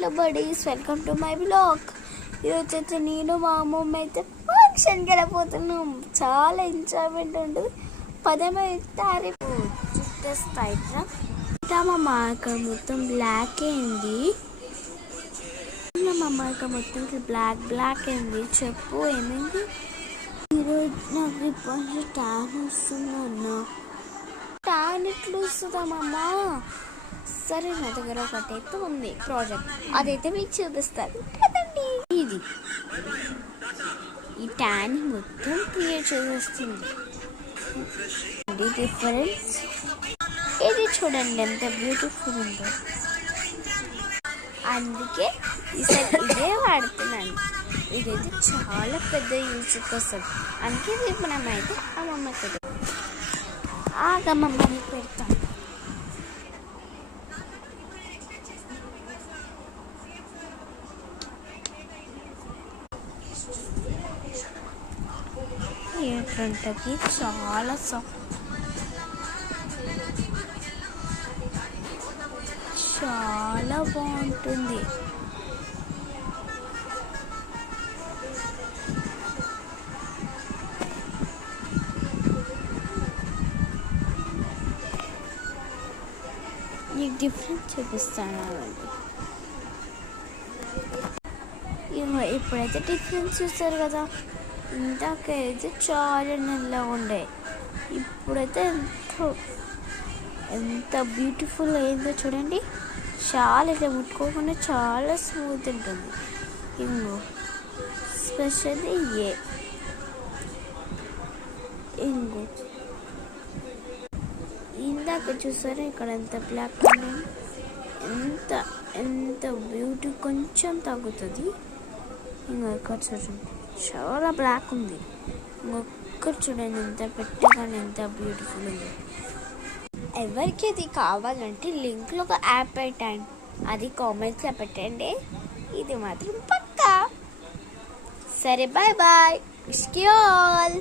Hello buddies, welcome to my blog. ఈరోజు అయితే నేను మా అమ్మమ్మ అయితే ఫంక్షన్కి వెళ్ళిపోతున్నాం. చాలా ఎంజాయ్మెంట్ ఉంటుంది. పదమైతే చుట్టేస్తా ఇట్లా మా మార్క మొత్తం బ్లాక్ అయింది. మా మార్క మొత్తం బ్లాక్ అయింది. చెప్పు ఏమైంది? ఈరోజు నాకు ఇప్పుడు ట్యాన్ వస్తుంది అన్న. ట్యాన్ ఎట్లా వస్తుందమ్మా? సరే, నా దగ్గర ఒకటైతే ఉంది ప్రాజెక్ట్, అదైతే మీకు చూపిస్తాను కదండి. ఇది ఈ ట్యాన్ మొత్తం క్రియేట్ చేసేస్తుంది. డిఫరెన్స్ ఇది చూడండి ఎంత బ్యూటిఫుల్ ఉందో. అందుకే ఇదే వాడుతున్నాను. ఇదైతే చాలా పెద్ద యూజ్ కోసం. అందుకే రేపు మనమైతే అమ్మమ్మకి ఆగమ్మమ్మని పెడతాం. ఏంటంటే చాలా చాలా బాగుంటుంది. నీకు డిఫరెన్స్ చూపిస్తాను. ఇప్పుడైతే డిఫరెన్స్ చూస్తారు కదా. ఇందాకైతే చాలా నల్లగా ఉండే, ఇప్పుడైతే ఎంత బ్యూటిఫుల్ అయిందో చూడండి. చాలా ఇట్లా ముట్టుకోకుండా చాలా స్మూత్ ఉంటుంది. ఇంకో స్పెషల్లీ ఇంకో ఇందాక చూసారా ఇక్కడ ఎంత బ్లాక్ ఎంత ఎంత బ్యూటీ కొంచెం తగ్గుతుంది. ఇంకా ఇక్కడ చూడండి చాలా బ్లాక్ ఉంది. ఇంకొక్కరు చూడండి ఎంత పెట్టగానే ఎంత బ్యూటిఫుల్ ఉంది. ఎవరికి అది కావాలంటే లింక్లో ఒక యాప్ పెట్టండి, అది కామెంట్స్లో పెట్టండి. ఇది మాత్రం పక్కా. సరే, bye bye, wish you all.